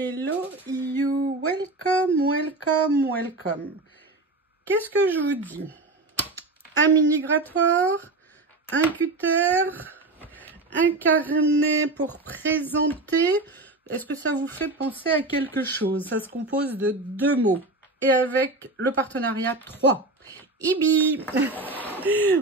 Hello you, welcome, welcome, welcome. Qu'est-ce que je vous dis? Un mini grattoir, un cutter, un carnet pour présenter. Est-ce que ça vous fait penser à quelque chose? Ça se compose de 2 mots. Et avec le partenariat 3. Ibi.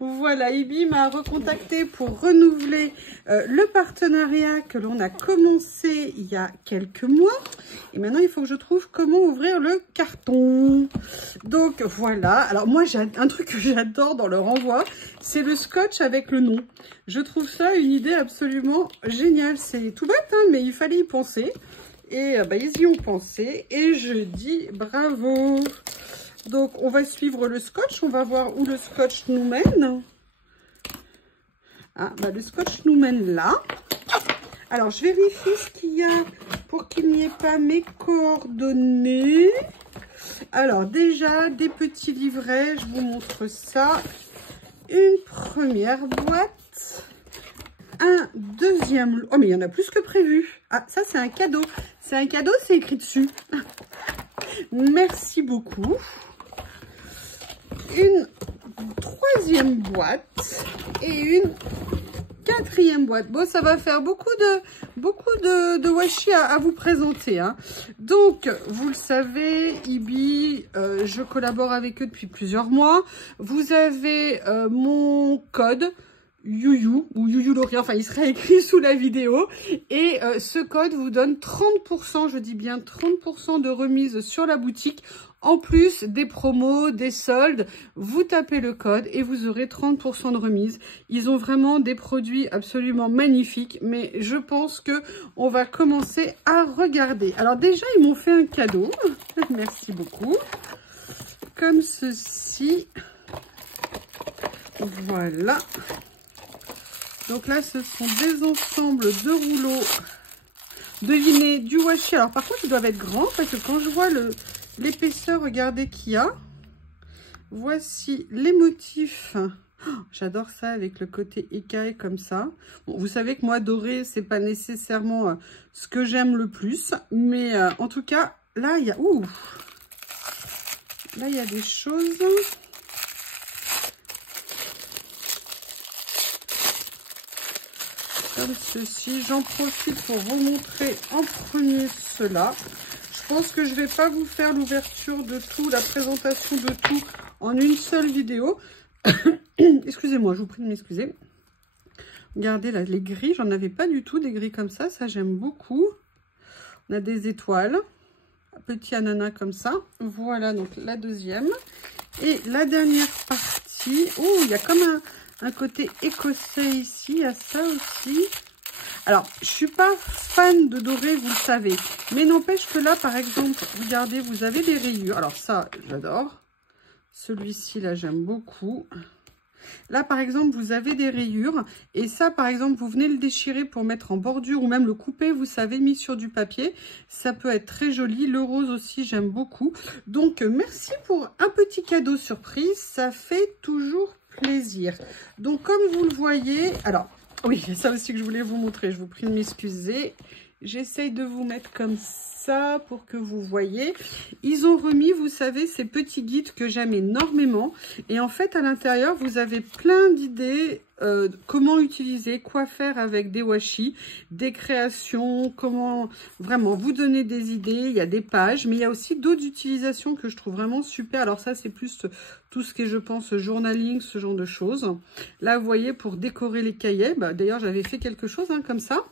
Voilà, Ibi m'a recontacté pour renouveler le partenariat que l'on a commencé il y a quelques mois. Et maintenant, il faut que je trouve comment ouvrir le carton. Donc, voilà. Alors, moi, j'ai un truc que j'adore dans le renvoi, c'est le scotch avec le nom. Je trouve ça une idée absolument géniale. C'est tout bête, hein, mais il fallait y penser. Et ils y ont pensé. Et je dis bravo. Donc, on va suivre le scotch. On va voir où le scotch nous mène. Ah, le scotch nous mène là. Alors, je vérifie ce qu'il y a pour qu'il n'y ait pas mes coordonnées. Alors, déjà, des petits livrets. Je vous montre ça. Une première boîte. Un deuxième... Oh, mais il y en a plus que prévu. Ah, ça, c'est un cadeau. C'est un cadeau, c'est écrit dessus. Merci beaucoup. Une troisième boîte et une quatrième boîte. Bon, ça va faire beaucoup de washi à vous présenter, hein. Donc, vous le savez, Ibi, je collabore avec eux depuis plusieurs mois. Vous avez mon code Youyou ou Youyou Laurie, enfin il sera écrit sous la vidéo, et ce code vous donne 30%, je dis bien 30% de remise sur la boutique, en plus des promos, des soldes. Vous tapez le code et vous aurez 30% de remise. Ils ont vraiment des produits absolument magnifiques, mais je pense que on va commencer à regarder. Alors déjà, ils m'ont fait un cadeau, merci beaucoup, comme ceci, voilà. Donc là, ce sont des ensembles de rouleaux. Devinez, du washi. Alors par contre, ils doivent être grands parce que quand je vois l'épaisseur, regardez qu'il y a. Voici les motifs. Oh, j'adore ça avec le côté écaille comme ça. Bon, vous savez que moi, doré, c'est pas nécessairement ce que j'aime le plus. Mais en tout cas, là, il y a... Ouh, là, il y a des choses... Comme ceci, j'en profite pour vous montrer en premier cela. Je pense que je vais pas vous faire l'ouverture de tout, la présentation de tout en une seule vidéo. Excusez-moi, je vous prie de m'excuser. Regardez là, les gris, j'en avais pas du tout des gris comme ça j'aime beaucoup. On a des étoiles, petit ananas comme ça. Voilà donc la deuxième. Et la dernière partie, oh, il y a comme un côté écossais ici, il y a ça aussi. Alors, je suis pas fan de doré, vous le savez. Mais n'empêche que là, par exemple, regardez, vous avez des rayures. Alors ça, j'adore. Celui-ci, là, j'aime beaucoup. Là, par exemple, vous avez des rayures. Et ça, par exemple, vous venez le déchirer pour mettre en bordure ou même le couper, vous savez, mis sur du papier. Ça peut être très joli. Le rose aussi, j'aime beaucoup. Donc, merci pour un petit cadeau surprise. Ça fait toujours plaisir. Donc, comme vous le voyez... Alors, oui, c'est ça aussi que je voulais vous montrer. Je vous prie de m'excuser. J'essaye de vous mettre comme ça pour que vous voyez. Ils ont remis, vous savez, ces petits guides que j'aime énormément. Et en fait, à l'intérieur, vous avez plein d'idées. Comment utiliser, quoi faire avec des washi, des créations, comment vraiment vous donner des idées. Il y a des pages, mais il y a aussi d'autres utilisations que je trouve vraiment super. Alors ça, c'est plus tout ce qui est, je pense, journaling, ce genre de choses. Là, vous voyez, pour décorer les cahiers, d'ailleurs, j'avais fait quelque chose comme ça.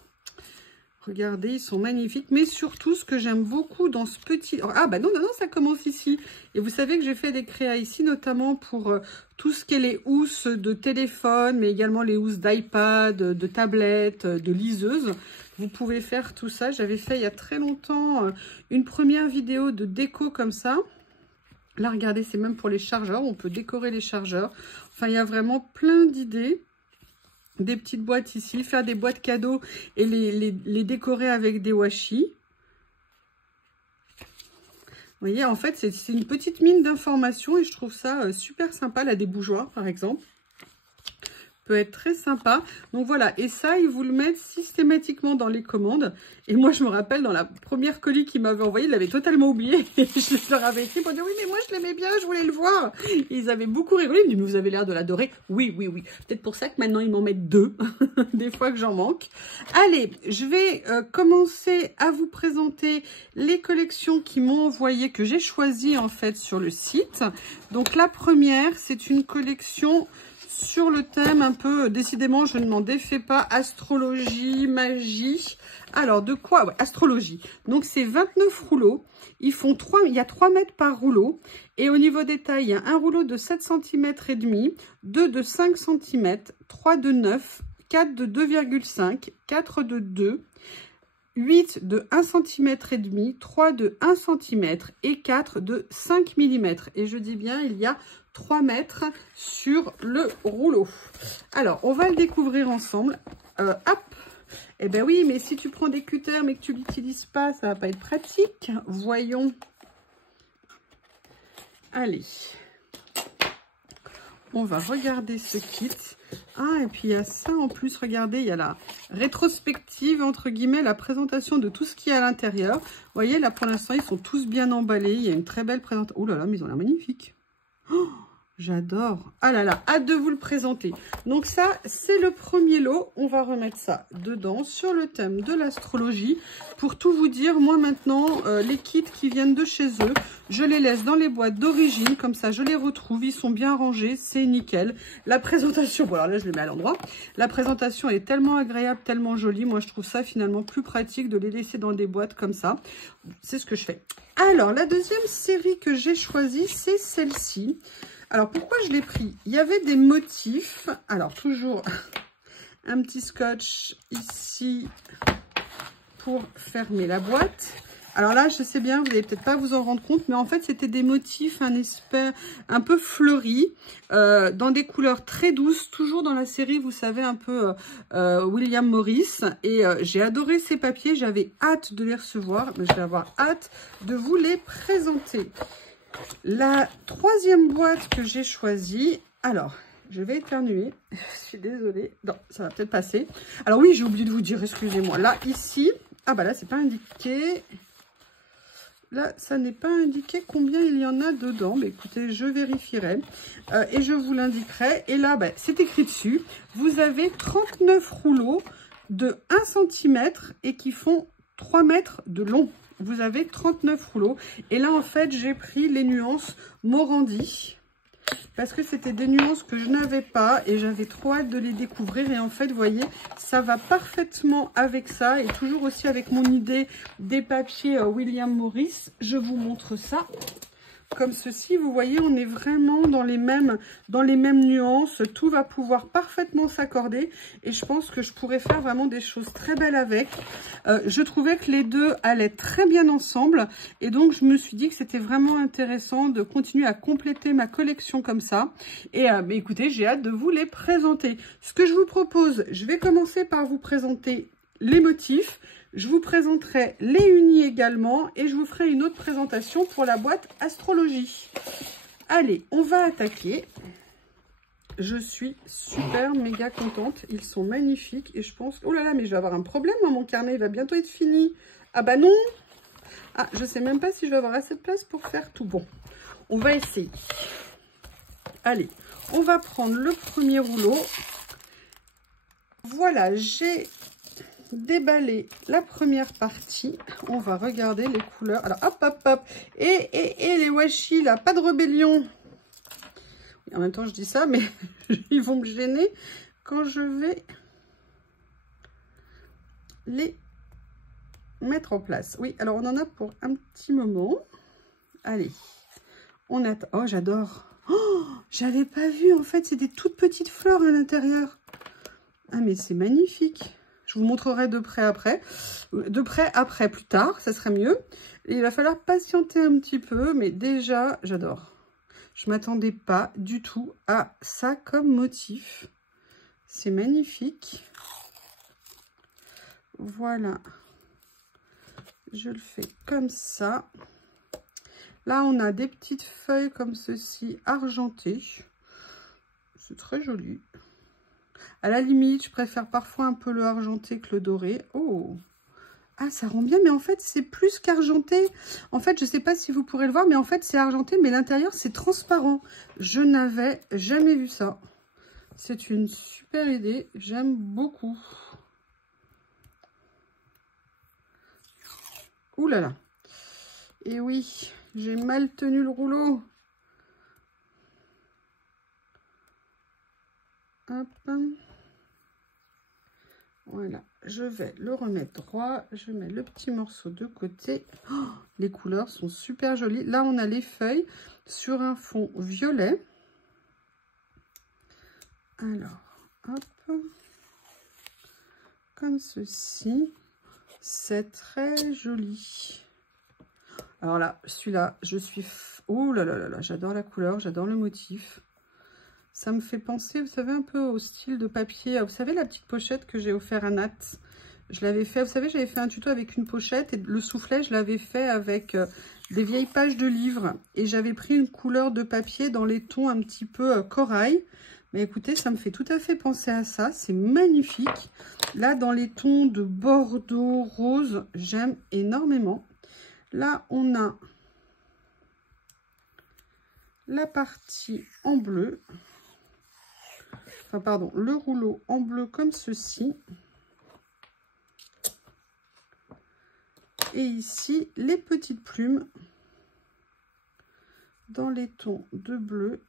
Regardez, ils sont magnifiques. Mais surtout, ce que j'aime beaucoup dans ce petit... Ah, non, ça commence ici. Et vous savez que j'ai fait des créas ici, notamment pour tout ce qui est les housses de téléphone, mais également les housses d'iPad, de tablettes, de liseuses. Vous pouvez faire tout ça. J'avais fait il y a très longtemps une première vidéo de déco comme ça. Là, regardez, c'est même pour les chargeurs. On peut décorer les chargeurs. Enfin, il y a vraiment plein d'idées. Des petites boîtes ici, faire des boîtes cadeaux et les décorer avec des washi. Vous voyez, en fait, c'est une petite mine d'informations et je trouve ça super sympa. Là, des bougeoirs, par exemple. peut être très sympa. Donc voilà, et ça, ils vous le mettent systématiquement dans les commandes. Et moi, je me rappelle, dans la première colis qu'ils m'avaient envoyé, ils l'avaient totalement oublié. Et je leur avais écrit pour dire, oui, mais moi, je l'aimais bien, je voulais le voir. Et ils avaient beaucoup rigolé. Ils me disent, mais vous avez l'air de l'adorer. Oui, oui, oui. Peut-être pour ça que maintenant, ils m'en mettent 2, des fois que j'en manque. Allez, je vais commencer à vous présenter les collections qui m'ont envoyé, que j'ai choisies, en fait, sur le site. Donc, la première, c'est une collection sur le thème un peu, décidément, je ne m'en défais pas, astrologie, magie. Alors, de quoi? Ouais, astrologie. Donc, c'est 29 rouleaux. Ils font 3, il y a 3 mètres par rouleau. Et au niveau des tailles, il y a un rouleau de 7 cm et demi, 2 de 5 cm, 3 de 9, 4 de 2,5, 4 de 2, 8 de 1 cm et demi, 3 de 1 cm et 4 de 5 mm. Et je dis bien, il y a 3 mètres sur le rouleau. Alors, on va le découvrir ensemble. Hop. Eh ben oui, mais si tu prends des cutters mais que tu l'utilises pas, ça va pas être pratique. Voyons. Allez. On va regarder ce kit. Ah, et puis il y a ça en plus, regardez, il y a la rétrospective, entre guillemets, la présentation de tout ce qu'il y a à l'intérieur. Vous voyez, là, pour l'instant, ils sont tous bien emballés. Il y a une très belle présentation. Oh là là, mais ils ont l'air magnifiques. Oh, j'adore. Ah là là, hâte de vous le présenter. Donc ça, c'est le premier lot. On va remettre ça dedans sur le thème de l'astrologie. Pour tout vous dire, moi maintenant, les kits qui viennent de chez eux, je les laisse dans les boîtes d'origine. Comme ça, je les retrouve. Ils sont bien rangés. C'est nickel. La présentation, bon alors là, je les mets à l'endroit. La présentation est tellement agréable, tellement jolie. Moi, je trouve ça finalement plus pratique de les laisser dans des boîtes comme ça. C'est ce que je fais. Alors, la deuxième série que j'ai choisie, c'est celle-ci. Alors, pourquoi je l'ai pris? Il y avait des motifs. Alors, toujours un petit scotch ici pour fermer la boîte. Alors là, je sais bien, vous n'allez peut-être pas vous en rendre compte, mais en fait, c'était des motifs un peu fleuris, dans des couleurs très douces, toujours dans la série, vous savez, un peu William Morris. Et j'ai adoré ces papiers, j'avais hâte de les recevoir, mais je vais avoir hâte de vous les présenter. La troisième boîte que j'ai choisie, alors, je vais éternuer, je suis désolée, non, ça va peut-être passer. Alors oui, j'ai oublié de vous dire, excusez-moi, là, ici, ah bah là, c'est pas indiqué, là, ça n'est pas indiqué combien il y en a dedans, mais écoutez, je vérifierai et je vous l'indiquerai. Et là, bah, c'est écrit dessus, vous avez 39 rouleaux de 1 cm et qui font 3 mètres de long. Vous avez 39 rouleaux. Et là, en fait, j'ai pris les nuances Morandi. Parce que c'était des nuances que je n'avais pas. Et j'avais trop hâte de les découvrir. Et en fait, vous voyez, ça va parfaitement avec ça. Et toujours aussi avec mon idée des papiers William Morris. Je vous montre ça. Comme ceci, vous voyez, on est vraiment dans les mêmes nuances. Tout va pouvoir parfaitement s'accorder. Et je pense que je pourrais faire vraiment des choses très belles avec. Je trouvais que les deux allaient très bien ensemble. Et donc, je me suis dit que c'était vraiment intéressant de continuer à compléter ma collection comme ça. Et bah, écoutez, j'ai hâte de vous les présenter. Ce que je vous propose, je vais commencer par vous présenter les motifs. Je vous présenterai les unis également et je vous ferai une autre présentation pour la boîte astrologie. Allez, on va attaquer. Je suis super méga contente. Ils sont magnifiques et je pense... Oh là là, mais je vais avoir un problème, moi, mon carnet, il va bientôt être fini. Ah bah non. Ah, je sais même pas si je vais avoir assez de place pour faire tout. Bon, on va essayer. Allez, on va prendre le premier rouleau. Voilà, j'ai déballer la première partie. On va regarder les couleurs. Alors hop hop hop et les washi là, pas de rébellion. En même temps je dis ça, mais ils vont me gêner quand je vais les mettre en place. Oui, alors on en a pour un petit moment. Allez, on attend. Oh, j'adore. Oh, j'avais pas vu, en fait, c'est des toutes petites fleurs à l'intérieur. Ah, mais c'est magnifique. Je vous montrerai de près après. De près après, plus tard, ça serait mieux. Et il va falloir patienter un petit peu, mais déjà, j'adore. Je ne m'attendais pas du tout à ça comme motif. C'est magnifique. Voilà. Je le fais comme ça. Là, on a des petites feuilles comme ceci, argentées. C'est très joli. À la limite, je préfère parfois un peu le argenté que le doré. Oh! Ah, ça rend bien, mais en fait, c'est plus qu'argenté. En fait, je ne sais pas si vous pourrez le voir, mais en fait, c'est argenté, mais l'intérieur, c'est transparent. Je n'avais jamais vu ça. C'est une super idée. J'aime beaucoup. Ouh là là. Et oui, j'ai mal tenu le rouleau. Hop. Voilà, je vais le remettre droit. Je mets le petit morceau de côté. Oh, les couleurs sont super jolies. Là, on a les feuilles sur un fond violet. Alors, hop. Comme ceci. C'est très joli. Alors là, celui-là, je suis... Oh là là là là, j'adore la couleur, j'adore le motif. Ça me fait penser, vous savez, un peu au style de papier. Vous savez, la petite pochette que j'ai offert à Nat. Je l'avais fait, vous savez, j'avais fait un tuto avec une pochette et le soufflet, je l'avais fait avec des vieilles pages de livres. Et j'avais pris une couleur de papier dans les tons un petit peu corail. Mais écoutez, ça me fait tout à fait penser à ça. C'est magnifique. Là, dans les tons de bordeaux rose, j'aime énormément. Là, on a la partie en bleu. Enfin, pardon, le rouleau en bleu comme ceci. Et ici, les petites plumes dans les tons de bleu.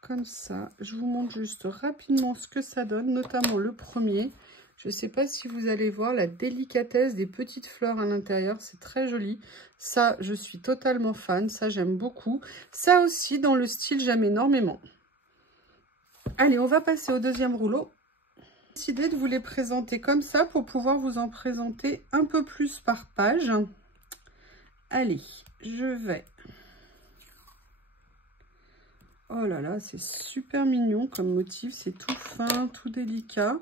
Comme ça, je vous montre juste rapidement ce que ça donne, notamment le premier. Je ne sais pas si vous allez voir la délicatesse des petites fleurs à l'intérieur, c'est très joli. Ça, je suis totalement fan, ça j'aime beaucoup. Ça aussi, dans le style, j'aime énormément. Allez, on va passer au deuxième rouleau. J'ai décidé de vous les présenter comme ça pour pouvoir vous en présenter un peu plus par page. Allez, je vais... Oh là là, c'est super mignon comme motif, c'est tout fin, tout délicat.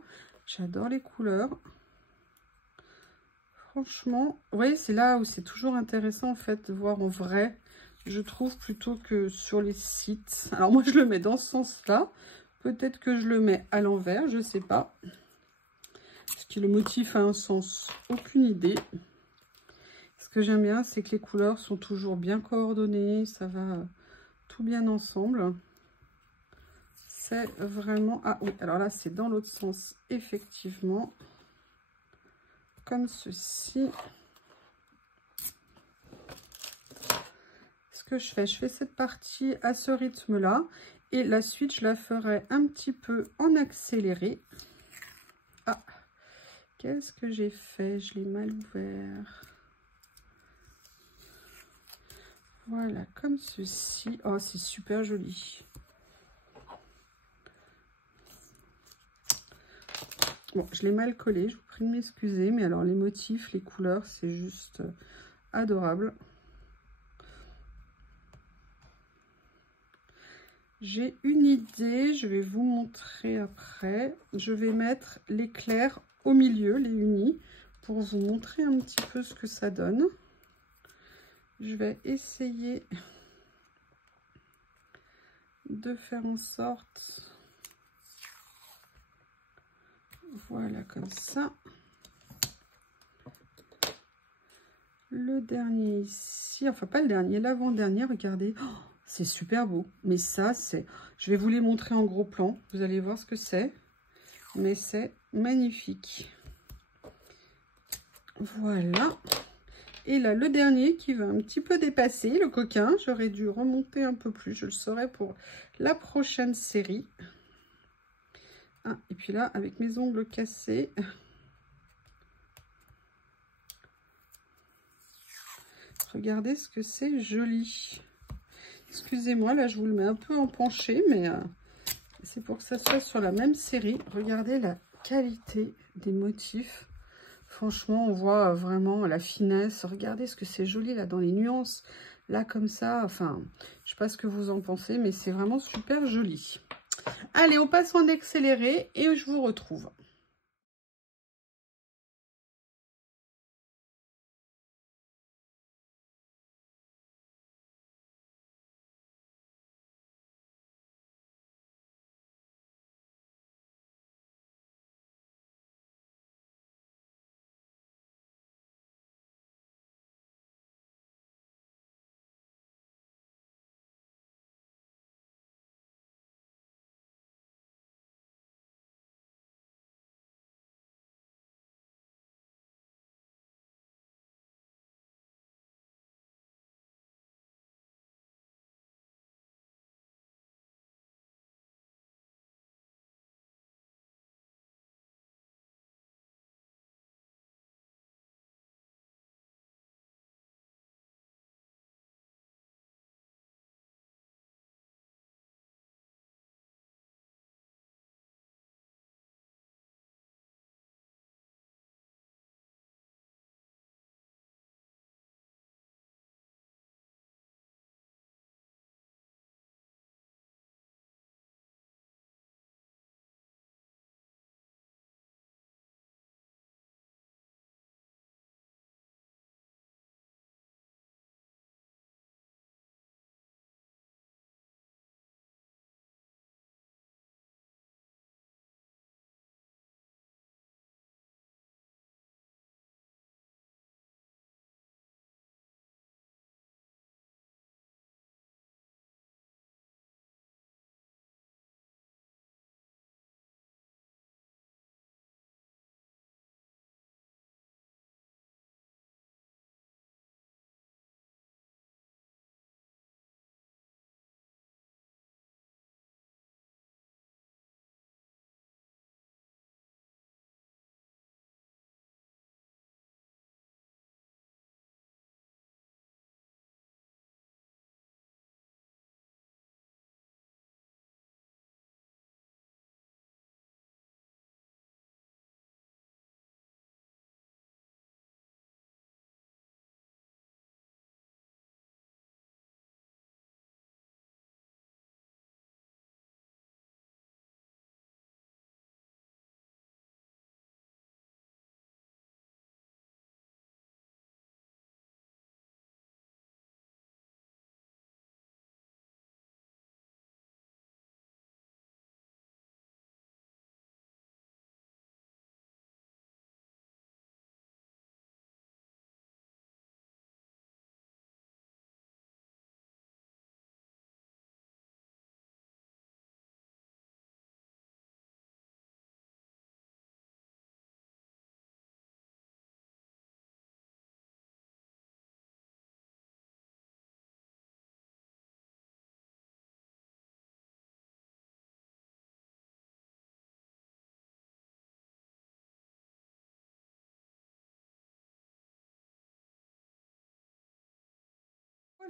J'adore les couleurs. Franchement, vous voyez, c'est là où c'est toujours intéressant en fait de voir en vrai, je trouve, plutôt que sur les sites. Alors moi, je le mets dans ce sens-là. Peut-être que je le mets à l'envers, je sais pas. Est-ce que le motif a un sens? Aucune idée. Ce que j'aime bien, c'est que les couleurs sont toujours bien coordonnées, ça va tout bien ensemble. C'est vraiment... Ah oui, alors là, c'est dans l'autre sens, effectivement. Comme ceci. Ce que je fais cette partie à ce rythme-là. Et la suite, je la ferai un petit peu en accéléré. Ah, qu'est-ce que j'ai fait? Je l'ai mal ouvert. Voilà, comme ceci. Oh, c'est super joli. Bon, je l'ai mal collé, je vous prie de m'excuser, mais alors les motifs, les couleurs, c'est juste adorable. J'ai une idée, je vais vous montrer après. Je vais mettre les clairs au milieu, les unis, pour vous montrer un petit peu ce que ça donne. Je vais essayer de faire en sorte... Voilà, comme ça. Le dernier ici, enfin pas le dernier, l'avant-dernier, regardez. Oh, c'est super beau. Mais ça, c'est... Je vais vous les montrer en gros plan. Vous allez voir ce que c'est. Mais c'est magnifique. Voilà. Et là, le dernier qui va un petit peu dépasser, le coquin. J'aurais dû remonter un peu plus. Je le saurai pour la prochaine série. Ah, et puis là, avec mes ongles cassés... Regardez ce que c'est joli. Excusez-moi, là, je vous le mets un peu en penché, mais c'est pour que ça soit sur la même série. Regardez la qualité des motifs. Franchement, on voit vraiment la finesse. Regardez ce que c'est joli, là, dans les nuances. Là, comme ça, enfin, je sais pas ce que vous en pensez, mais c'est vraiment super joli. Allez, on passe en accéléré et je vous retrouve.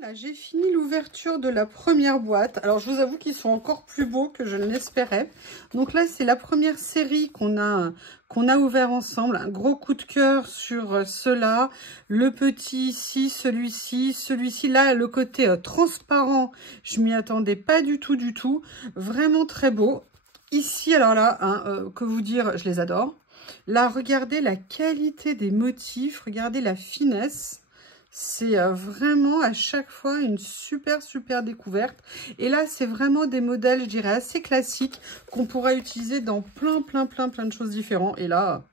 Voilà, j'ai fini l'ouverture de la première boîte. Alors, je vous avoue qu'ils sont encore plus beaux que je ne l'espérais. Donc là, c'est la première série qu'on a ouvert ensemble. Un gros coup de cœur sur ceux-là. Le petit ici, celui-ci. Celui-ci, là, le côté transparent, je m'y attendais pas du tout, du tout. Vraiment très beau. Ici, alors là, hein, que vous dire, je les adore. Là, regardez la qualité des motifs. Regardez la finesse. C'est vraiment à chaque fois une super découverte. Et là, c'est vraiment des modèles, je dirais, assez classiques qu'on pourra utiliser dans plein de choses différentes. Et là,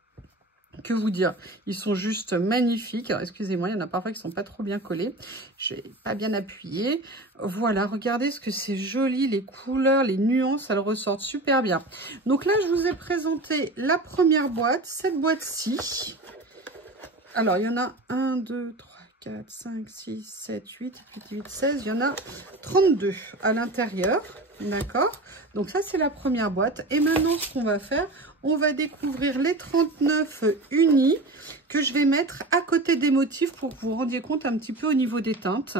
que vous dire, ils sont juste magnifiques. Excusez-moi, il y en a parfois qui sont pas trop bien collés. Je n'ai pas bien appuyé. Voilà, regardez ce que c'est joli, les couleurs, les nuances, elles ressortent super bien. Donc là, je vous ai présenté la première boîte, cette boîte-ci. Alors, il y en a 1, 2, 3. 4, 5, 6, 7, 8, 8, 16, il y en a 32 à l'intérieur, d'accord? Donc ça, c'est la première boîte. Et maintenant, ce qu'on va faire, on va découvrir les 39 unis que je vais mettre à côté des motifs pour que vous vous rendiez compte un petit peu au niveau des teintes.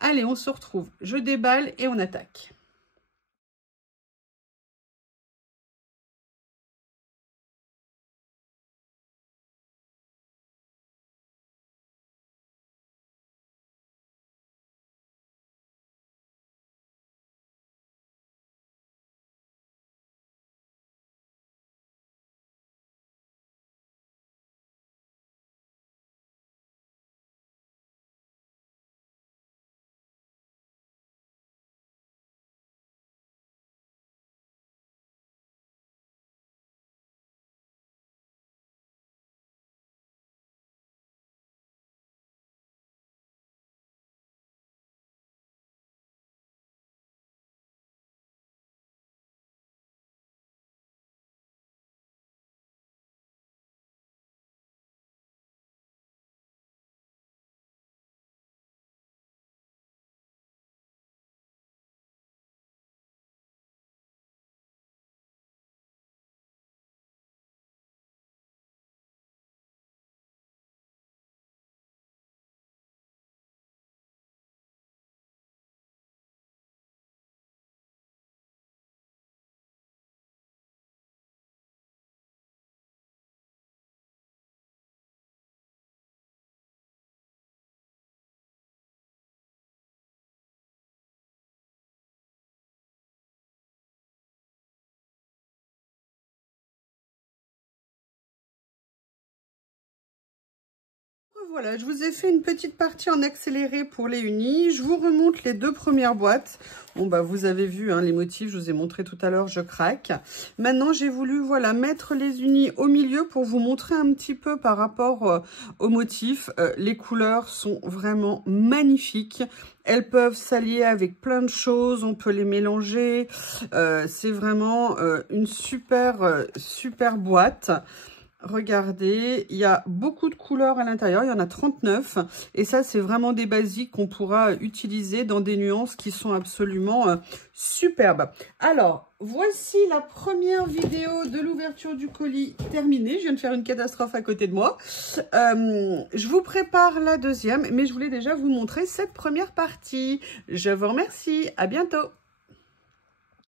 Allez, on se retrouve. Je déballe et on attaque. Voilà, je vous ai fait une petite partie en accéléré pour les unis. Je vous remonte les deux premières boîtes. Bon, bah, vous avez vu hein, les motifs, je vous ai montré tout à l'heure, je craque. Maintenant, j'ai voulu voilà, mettre les unis au milieu pour vous montrer un petit peu par rapport aux motifs. Les couleurs sont vraiment magnifiques. Elles peuvent s'allier avec plein de choses, on peut les mélanger. C'est vraiment une super boîte. Regardez, il y a beaucoup de couleurs à l'intérieur, il y en a 39. Et ça, c'est vraiment des basiques qu'on pourra utiliser dans des nuances qui sont absolument superbes. Alors, voici la première vidéo de l'ouverture du colis terminée. Je viens de faire une catastrophe à côté de moi. Je vous prépare la deuxième, mais je voulais déjà vous montrer cette première partie. Je vous remercie, à bientôt.